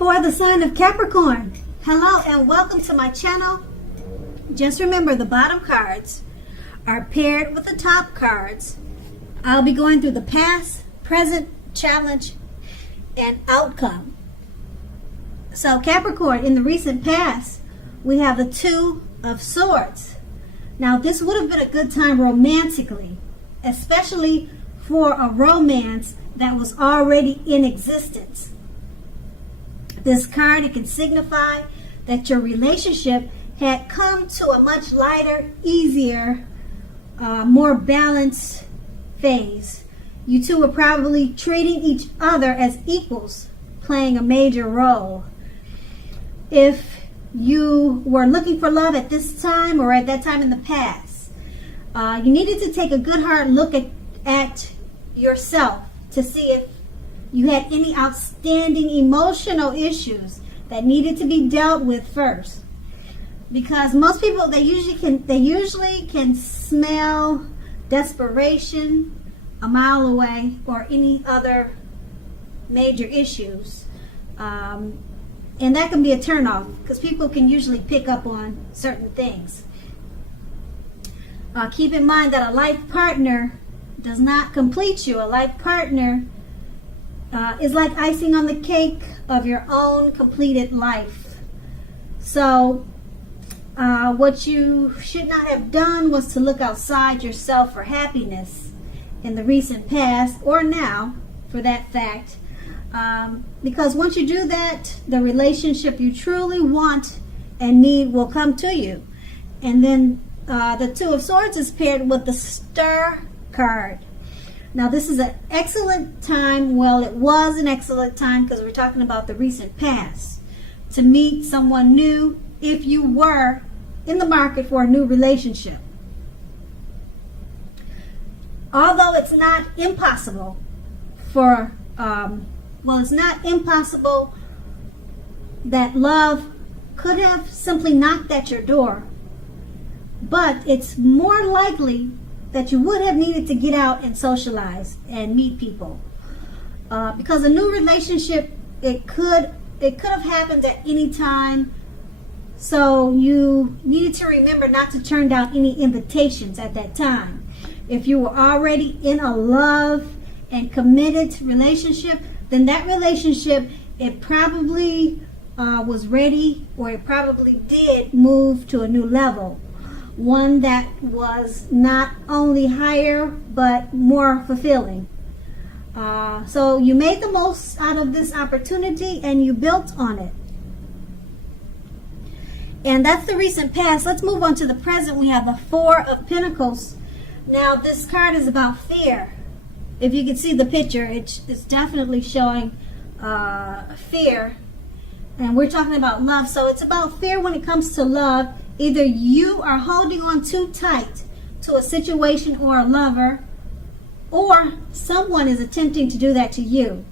For the sign of Capricorn, hello and welcome to my channel. Just remember, the bottom cards are paired with the top cards. I'll be going through the past, present, challenge, and outcome. So Capricorn, in the recent past, we have the Two of Swords. Now this would have been a good time romantically, especially for a romance that was already in existence. This card, it can signify that your relationship had come to a much lighter, easier, more balanced phase. You two were probably treating each other as equals, playing a major role. If you were looking for love at this time or at that time in the past, you needed to take a good hard look at yourself to see if you had any outstanding emotional issues that needed to be dealt with first. Because most people, they usually can smell desperation a mile away, or any other major issues. And that can be a turnoff because people can usually pick up on certain things. Keep in mind that a life partner does not complete you. A life partner is like icing on the cake of your own completed life. So what you should not have done was to look outside yourself for happiness in the recent past, or now for that fact. Because once you do that, the relationship you truly want and need will come to you. And then the Two of Swords is paired with the Stir card. Now this is an excellent time, well, it was an excellent time because we're talking about the recent past, to meet someone new if you were in the market for a new relationship. Although it's not impossible for it's not impossible that love could have simply knocked at your door, but it's more likely that you would have needed to get out and socialize and meet people. Because a new relationship, it could have happened at any time, so you needed to remember not to turn down any invitations at that time. If you were already in a love and committed relationship, then that relationship, it probably was ready, or it probably did move to a new level. One that was not only higher, but more fulfilling. So you made the most out of this opportunity and you built on it. And that's the recent past. Let's move on to the present. We have the Four of Pentacles. Now this card is about fear. If you can see the picture, it's definitely showing fear. And we're talking about love. So it's about fear when it comes to love. Either you are holding on too tight to a situation or a lover, or someone is attempting to do that to you.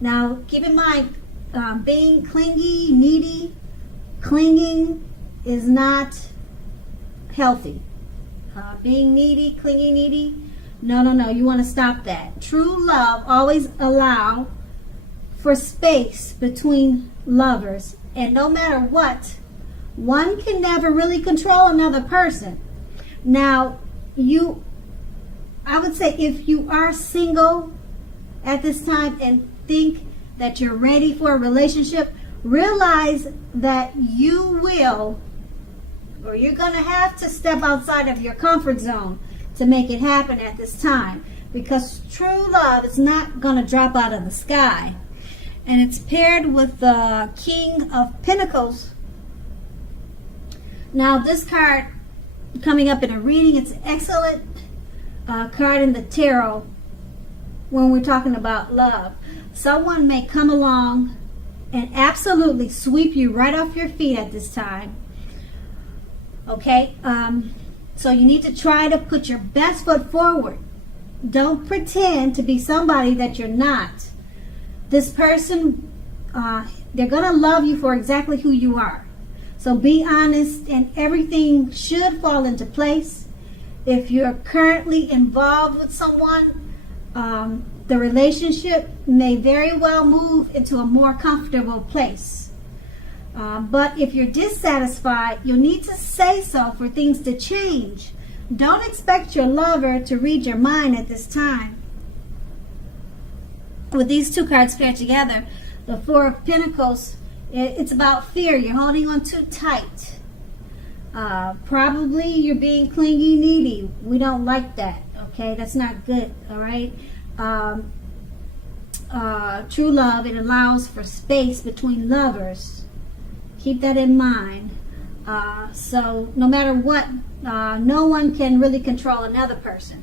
Now keep in mind, being clingy, needy, clinging is not healthy. Being needy, clingy, needy, no, you want to stop that. True love always allow for space between lovers, and no matter what, one can never really control another person. Now, I would say if you are single at this time and think that you're ready for a relationship, realize that you're going to have to step outside of your comfort zone to make it happen at this time, because true love is not going to drop out of the sky. And it's paired with the King of Pentacles. Now this card coming up in a reading, it's an excellent card in the tarot when we're talking about love. Someone may come along and absolutely sweep you right off your feet at this time. Okay, so you need to try to put your best foot forward. Don't pretend to be somebody that you're not. This person, they're going to love you for exactly who you are. So be honest, and everything should fall into place. If you're currently involved with someone, The relationship may very well move into a more comfortable place. But if you're dissatisfied, you'll need to say so for things to change. Don't expect your lover to read your mind at this time. With these two cards paired together, the Four of Pentacles, it's about fear. You're holding on too tight. Probably you're being clingy, needy. We don't like that, okay? That's not good, all right? True love, it allows for space between lovers. Keep that in mind. So no matter what, no one can really control another person.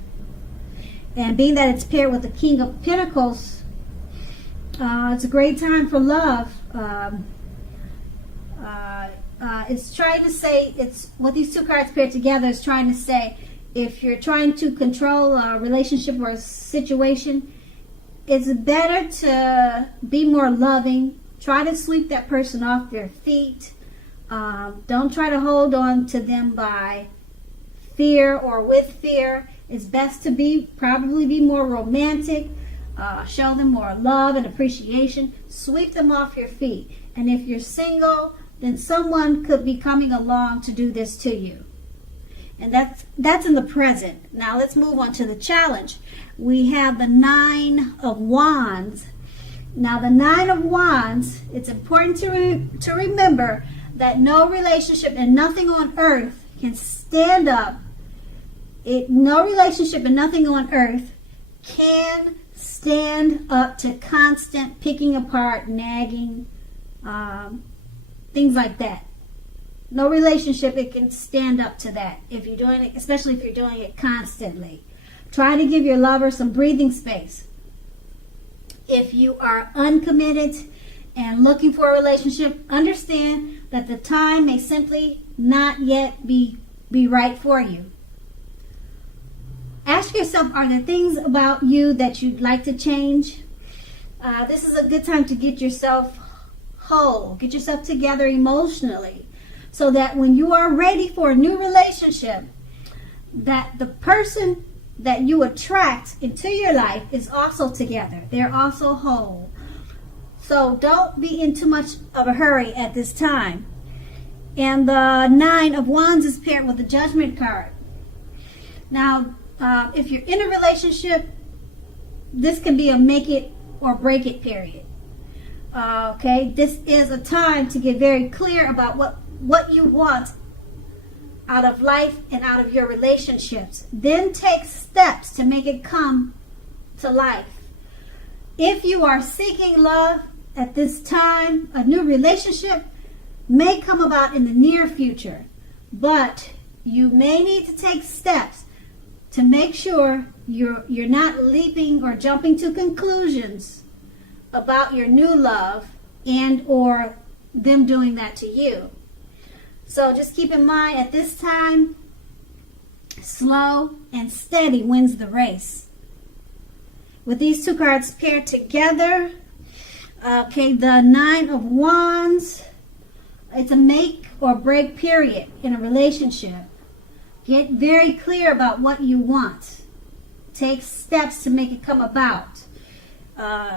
And being that it's paired with the King of Pentacles, it's a great time for love. It's trying to say, it's what these two cards paired together is trying to say, if you're trying to control a relationship or a situation, it's better to be more loving. Try to sweep that person off their feet. Don't try to hold on to them by fear or with fear. It's best to probably be more romantic. Show them more love and appreciation. Sweep them off your feet. And if you're single, then someone could be coming along to do this to you. And that's in the present. Now let's move on to the challenge. We have the Nine of Wands. Now the Nine of Wands, it's important to remember that no relationship and nothing on earth can stand up. No relationship and nothing on earth can stand up to constant picking apart, nagging, things like that. No relationship, it can stand up to that if you're doing it, especially if you're doing it constantly. Try to give your lover some breathing space. If you are uncommitted and looking for a relationship, understand that the time may simply not yet be right for you. Ask yourself, are there things about you that you'd like to change? This is a good time to get yourself whole, get yourself together emotionally, so that when you are ready for a new relationship, that the person that you attract into your life is also together. They're also whole. So don't be in too much of a hurry at this time. And the Nine of Wands is paired with the Judgment card. Now, if you're in a relationship, this can be a make it or break it period. Okay, this is a time to get very clear about what you want out of life and out of your relationships. Then take steps to make it come to life. If you are seeking love at this time, a new relationship may come about in the near future, but you may need to take steps to make sure you're not leaping or jumping to conclusions about your new love and or them doing that to you. So just keep in mind, at this time, slow and steady wins the race. With these two cards paired together, okay, the Nine of Wands, it's a make or break period in a relationship. Get very clear about what you want. Take steps to make it come about.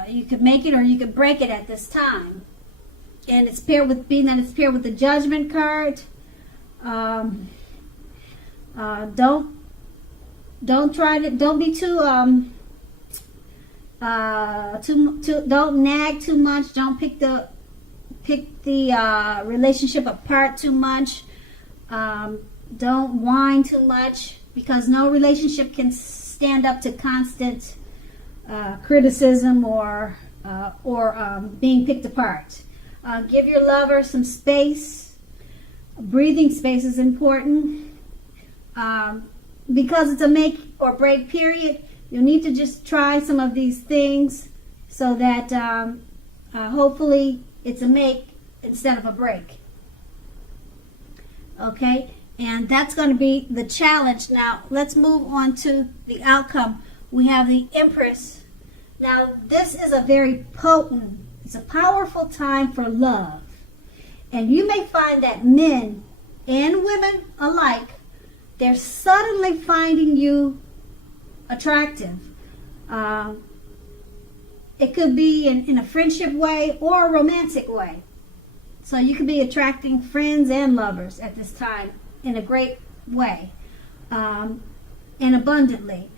You could make it or you could break it at this time. And it's paired with, being that it's paired with the Judgment card. Don't be don't nag too much. Don't pick the relationship apart too much. Don't whine too much, because no relationship can stand up to constant criticism or being picked apart. Give your lover some space. Breathing space is important. Because it's a make or break period, you'll need to just try some of these things so that hopefully it's a make instead of a break. Okay, and that's going to be the challenge. Now let's move on to the outcome. We have the Empress. Now this is a very potent, it's a powerful time for love. And you may find that men and women alike, they're suddenly finding you attractive. It could be in a friendship way or a romantic way. So you could be attracting friends and lovers at this time in a great way, and abundantly.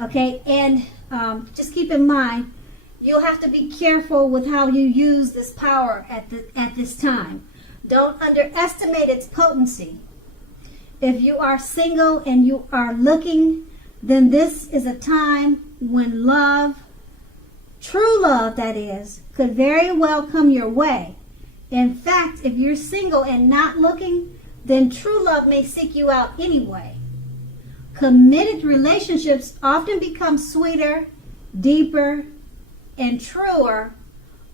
Okay, and just keep in mind, you'll have to be careful with how you use this power at this time. Don't underestimate its potency. If you are single and you are looking, then this is a time when love, true love that is, could very well come your way. In fact, if you're single and not looking, then true love may seek you out anyway. Committed relationships often become sweeter, deeper, and truer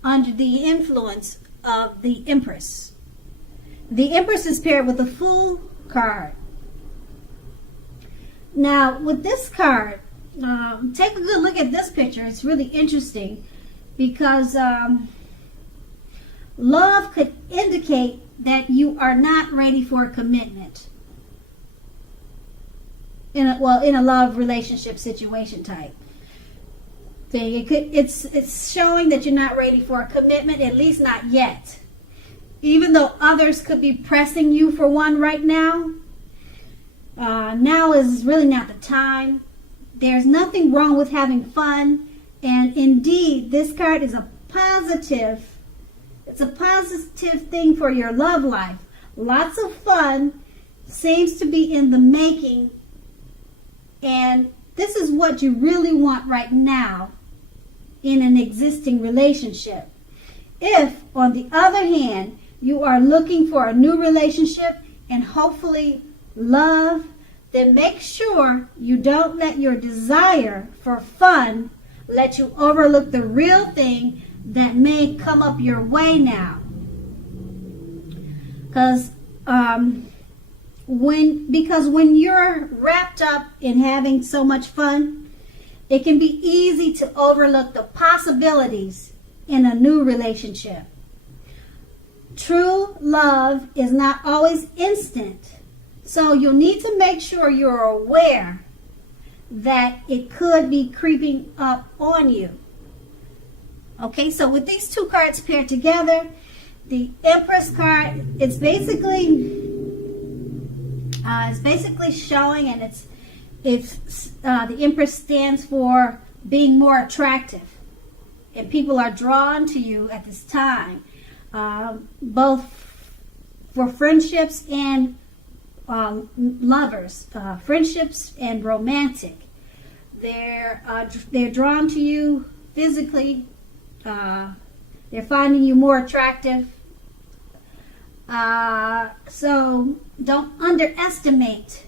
under the influence of the Empress. The Empress is paired with the Fool card. Now, with this card, take a good look at this picture. It's really interesting because love could indicate that you are not ready for a commitment in a love relationship situation type thing. It's showing that you're not ready for a commitment, at least not yet. Even though others could be pressing you for one right now, now is really not the time. There's nothing wrong with having fun, and indeed, this card is a positive. It's a positive thing for your love life. Lots of fun seems to be in the making, and this is what you really want right now in an existing relationship. If, on the other hand, you are looking for a new relationship and hopefully love, then make sure you don't let your desire for fun let you overlook the real thing that may come up your way now. Because when you're wrapped up in having so much fun, it can be easy to overlook the possibilities in a new relationship. True love is not always instant, so you'll need to make sure you're aware that it could be creeping up on you. Okay, so with these two cards paired together, the Empress card, it's basically showing, and it's the Empress stands for being more attractive, and people are drawn to you at this time, both for friendships and lovers, friendships and romantic. They're drawn to you physically. They're finding you more attractive. So don't underestimate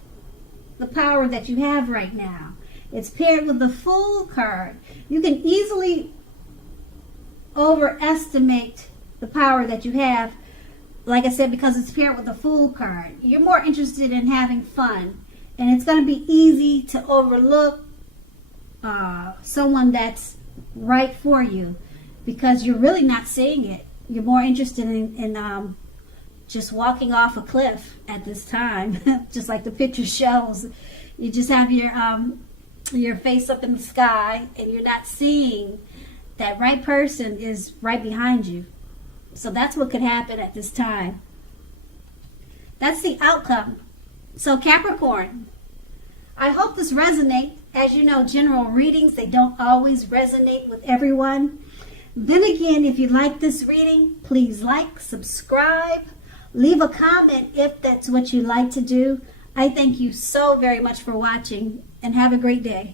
the power that you have right now. It's paired with the Fool card. You can easily overestimate the power that you have, like I said, because it's paired with the Fool card. You're more interested in having fun, and it's going to be easy to overlook someone that's right for you because you're really not seeing it. You're more interested in just walking off a cliff at this time, just like the picture shows. You just have your face up in the sky, and you're not seeing that right person is right behind you. So that's what could happen at this time. That's the outcome. So Capricorn, I hope this resonates. As you know, general readings, they don't always resonate with everyone. Then again, if you like this reading, please like, subscribe, leave a comment if that's what you like to do. I thank you so very much for watching, and have a great day.